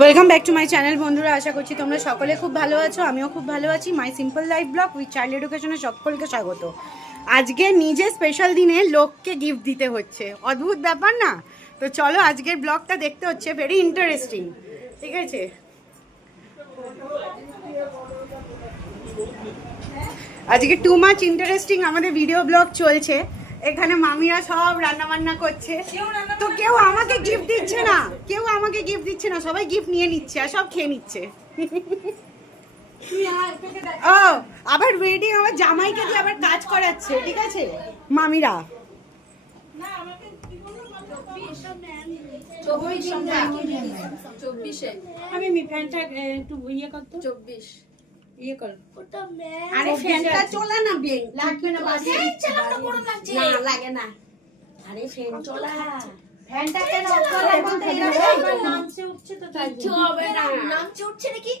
Welcome back to my channel বন্ধুরা, আশা করছি তোমরা সকলে খুব ভালো আছো। আমিও খুব ভালো আছি। My simple life blog with child এডুকেশনে সকলকে স্বাগত। আজকে নিজে স্পেশাল দিনে লোককে গিফট দিতে হচ্ছে, অদ্ভুত ব্যাপার না? তো চলো আজকের ব্লগটা দেখতে হচ্ছে ভেরি ইন্টারেস্টিং, ঠিক আছে? আজকে টু মাচ ইন্টারেস্টিং আমাদের ভিডিও ব্লগ চলছে। এখানে মামিরা সব রান্না বান্না করছে, তো কেউ আমাকে গিফট দিচ্ছে না, সবাই গিফট নিয়ে নিচ্ছে আর সব খেয়ে নিচ্ছে। ও আবার ওয়েডিং আমার জামাইকে দিয়ে আবার কাজ করাচ্ছে, ঠিক আছে মামিরা। আমি ফ্যানটা একটু ইয়ে করতো, 24 ইয়ে কর। আরে ফ্যানটা চলা না, লাগবে না, চালাতে গরম লাগছে না, লাগে না। আরে ফ্যান চলা, ফ্যানটা কেন অফ করে? এখন তো এরকম নামছে উঠছে, তো তাই হবে না, নামছে উঠছে নাকি?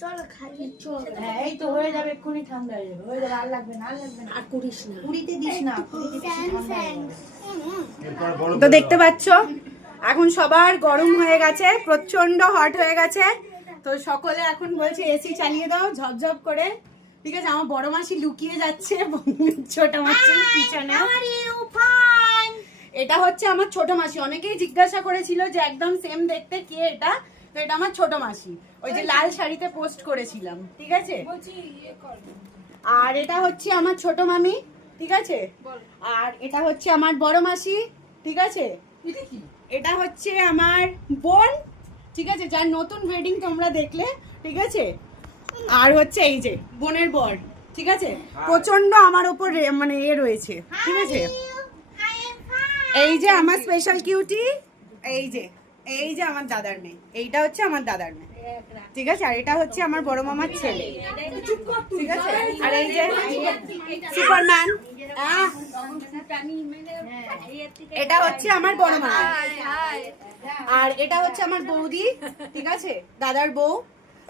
চল খালি চল, এই তো হয়ে যাবে, এক্ষুনি ঠান্ডা হয়ে যাবে, আর লাগবে না, আর করিস না, কুড়িতে দিস না, ফ্যান। তো দেখতে পাচ্ছো এখন সবার গরম হয়ে গেছে, প্রচন্ড হট হয়ে গেছে। তো সকলে এখন বলছে এসি চালিয়ে দাও ঝপঝপ করে, ঠিক আছে? আমার বড় মাসি লুকিয়ে যাচ্ছে ছোট মাসির পিছনে। এটা হচ্ছে আমার ছোট মাসি। অনেকেই জিজ্ঞাসা করেছিল যে একদম সেম দেখতে, কে এটা? তো এটা আমার ছোট মাসি, ওই যে লাল শাড়িতে পোস্ট করেছিলাম, ঠিক আছে? আর এটা হচ্ছে আমার ছোট মামি, ঠিক আছে? আর এটা হচ্ছে আমার বড় মাসি, ঠিক আছে? এটা হচ্ছে আমার বোন, ঠিক আছে, যার নতুন ওয়েডিং তোমরা দেখলে, ঠিক আছে? আর হচ্ছে এই যে বোনের বর, ঠিক আছে? প্রচন্ড আমার উপর মানে এ রয়েছে, ঠিক আছে? এই যে আমার স্পেশাল কিউটি, এই যে আমার দাদার মেয়ে, এইটা হচ্ছে আমার দাদার মেয়ে, ঠিক আছে? আর এটা হচ্ছে আমার বড় মামার ছেলে, ঠিক আছে? আর এই যে সুপারম্যান, এটা হচ্ছে আমার বড় মামা। আর এটা হচ্ছে আমার বৌদি, ঠিক আছে, দাদার বউ,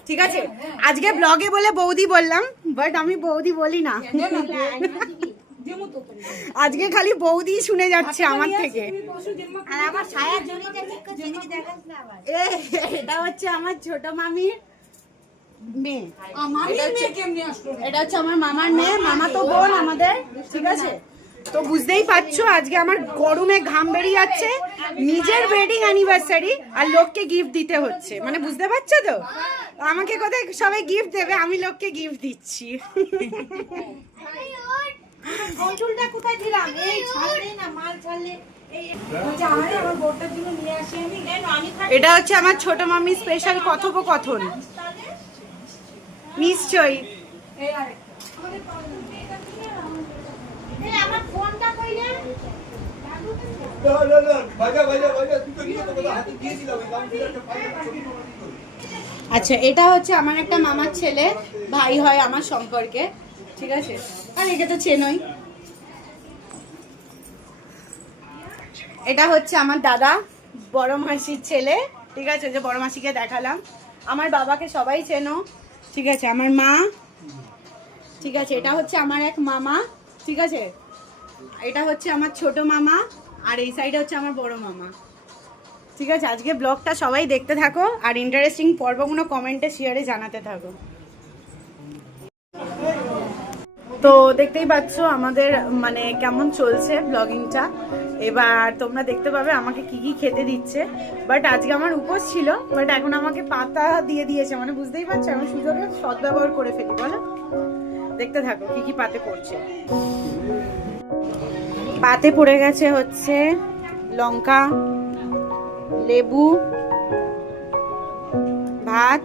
ঠিক আছে? আজকে ব্লগে বলে বৌদি বললাম, বাট আমি বৌদি বলি না, আজকে খালি বৌদি শুনে যাচ্ছে আমার থেকে। এটা হচ্ছে আমার ছোট মামির মেয়ে, এটা হচ্ছে আমার মামার মেয়ে, মামা তো বোন আমাদের, ঠিক আছে? তো বুঝতেই পারছো আজকে আমার গরমে ঘাম বেরিয়ে যাচ্ছে, নিজের ওয়েডিং অ্যানিভার্সারি আর লোককে গিফট দিতে হচ্ছে, মানে বুঝতে পারছো তো? আমাকে কোথায় সবাই গিফট দেবে, আমি লোককে গিফট দিচ্ছি। কোথায় দিলাম? এই ছাড়লে না, মাল ছাড়লে। এটা হচ্ছে আমার ছোট মামি স্পেশাল কথোপকথন, নিশ্চয়ই। আচ্ছা, এটা হচ্ছে আমার একটা মামার ছেলে, ভাই হয় আমার সম্পর্কে, ঠিক আছে? আর এটা তো চেনই। এটা হচ্ছে আমার দাদা, বড় মাসির ছেলে, ঠিক আছে? যে বড় মাসিকে দেখালাম। আমার বাবাকে সবাই চেনো, ঠিক আছে? আমার মা, ঠিক আছে? এটা হচ্ছে আমার এক মামা, ঠিক আছে? এটা হচ্ছে আমার ছোট মামা, আর এই সাইডে হচ্ছে আমার বড় মামা, ঠিক আছে? আজকে ব্লগটা সবাই দেখতে থাকো, আর ইন্টারেস্টিং পর্বগুলো কমেন্টে শেয়ারে জানাতে থাকো। তো দেখতেই পাচ্ছ আমাদের মানে কেমন চলছে ব্লগিংটা। এবার তোমরা দেখতে পাবে আমাকে কি কি খেতে দিচ্ছে। বাট আজকে আমার উপোস ছিল, বাট এখন আমাকে পাতা দিয়ে দিয়েছে, মানে বুঝতেই পারছো আমি সুযোগের সদ্ব্যবহার করে ফেলি, বলো? দেখতে থাকো কি কি পাতে পড়ছে। পাতে পড়ে গেছে হচ্ছে লঙ্কা, লেবু, ভাত,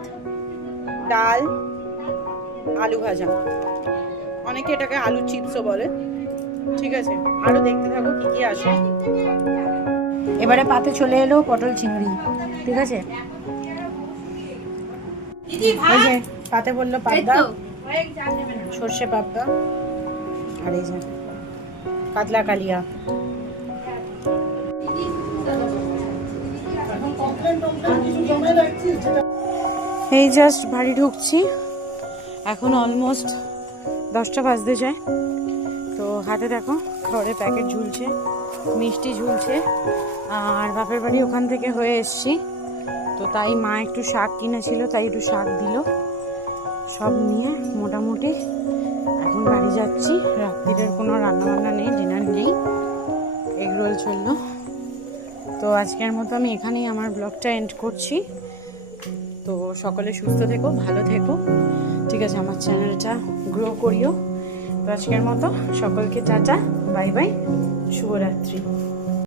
ডাল, আলু ভাজা, অনেকে এটাকে আলু চিপসও বলে, ঠিক আছে? আরো দেখতে থাকো কি কি আসে। এবারে পাতে চলে এলো পটল চিংড়ি, ঠিক আছে? এই যে পাতে বললো পাবদা, সর্ষে পাবদা, আর এই যে কাতলা কালিয়া। এই জাস্ট বাড়ি ঢুকছি, এখন অলমোস্ট 10টা বাজতে যায়। তো হাতে দেখো খাবারের প্যাকেট ঝুলছে, মিষ্টি ঝুলছে, আর বাপের বাড়ি ওখান থেকে হয়ে এসছি। তো তো তাই মা একটু শাক কিনেছিল, তাই একটু শাক দিল। সব নিয়ে মোটামুটি এখন বাড়ি যাচ্ছি। রাত্রিরের কোনো রান্নাবান্না নেই, ডিনার নেই, এগরোল চললো। তো আজকের মতো আমি এখানেই আমার ব্লগটা এন্ড করছি। তো সকলে সুস্থ থেকো, ভালো থেকো, ঠিক আছে? আমার চ্যানেলটা গ্রো করিও। তো আজকের মতো সকলকে টাটা, বাই বাই, শুভরাত্রি।